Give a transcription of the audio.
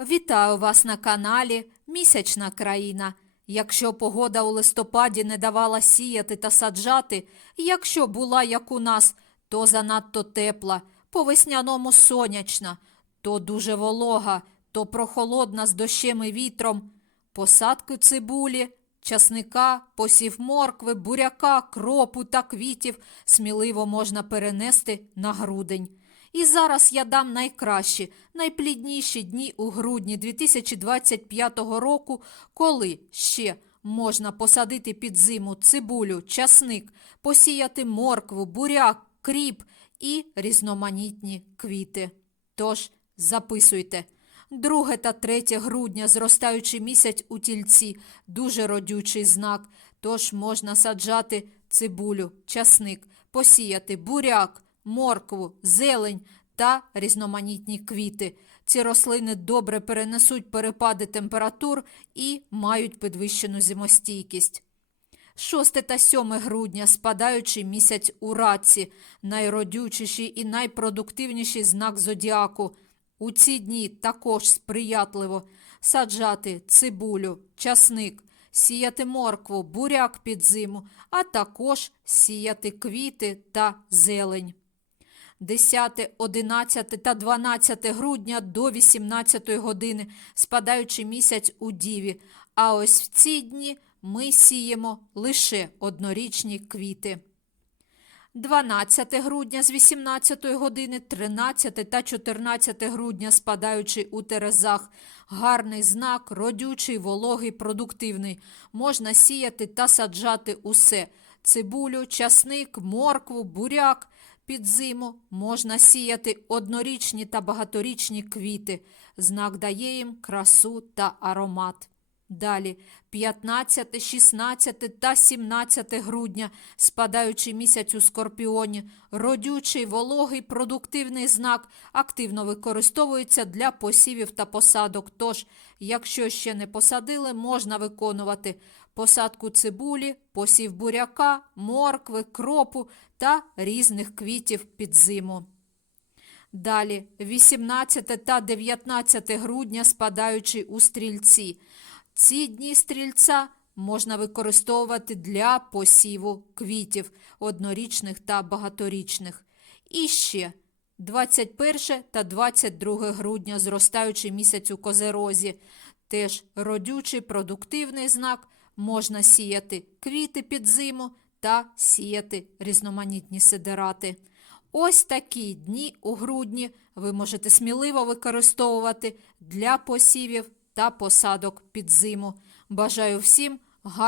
Вітаю вас на каналі Місячна країна. Якщо погода у листопаді не давала сіяти та саджати, якщо була як у нас, то занадто тепла, по весняному сонячна, то дуже волога, то прохолодна з дощем і вітром, посадку цибулі, часника, посів моркви, буряка, кропу та квітів сміливо можна перенести на грудень. І зараз я дам найкращі, найплідніші дні у грудні 2025 року, коли ще можна посадити під зиму цибулю, часник, посіяти моркву, буряк, кріп і різноманітні квіти. Тож записуйте. 2 та 3 грудня зростаючий місяць у тільці, дуже родючий знак, тож можна саджати цибулю, часник, посіяти буряк, моркву, зелень та різноманітні квіти. Ці рослини добре перенесуть перепади температур і мають підвищену зимостійкість. 6 та 7 грудня спадаючий місяць у раці, найродючіший і найпродуктивніший знак зодіаку. У ці дні також сприятливо саджати цибулю, часник, сіяти моркву, буряк під зиму, а також сіяти квіти та зелень. 10, 11 та 12 грудня до 18 години спадаючий місяць у Діві, а ось в ці дні ми сіємо лише однорічні квіти. 12 грудня з 18 години, 13 та 14 грудня спадаючий у Терезах. Гарний знак, родючий, вологий, продуктивний. Можна сіяти та саджати усе. Цибулю, часник, моркву, буряк. Під зиму можна сіяти однорічні та багаторічні квіти. Знак дає їм красу та аромат. Далі 15, 16 та 17 грудня, спадаючий місяць у Скорпіоні, родючий, вологий, продуктивний знак активно використовується для посівів та посадок. Тож, якщо ще не посадили, можна виконувати посадку цибулі, посів буряка, моркви, кропу та різних квітів під зиму. Далі 18 та 19 грудня спадаючий у стрільці. Ці дні стрільця можна використовувати для посіву квітів однорічних та багаторічних. І ще 21 та 22 грудня зростаючий місяць у козерозі. Теж родючий продуктивний знак можна сіяти квіти під зиму та сіяти різноманітні сидерати. Ось такі дні у грудні ви можете сміливо використовувати для посівів та посадок під зиму. Бажаю всім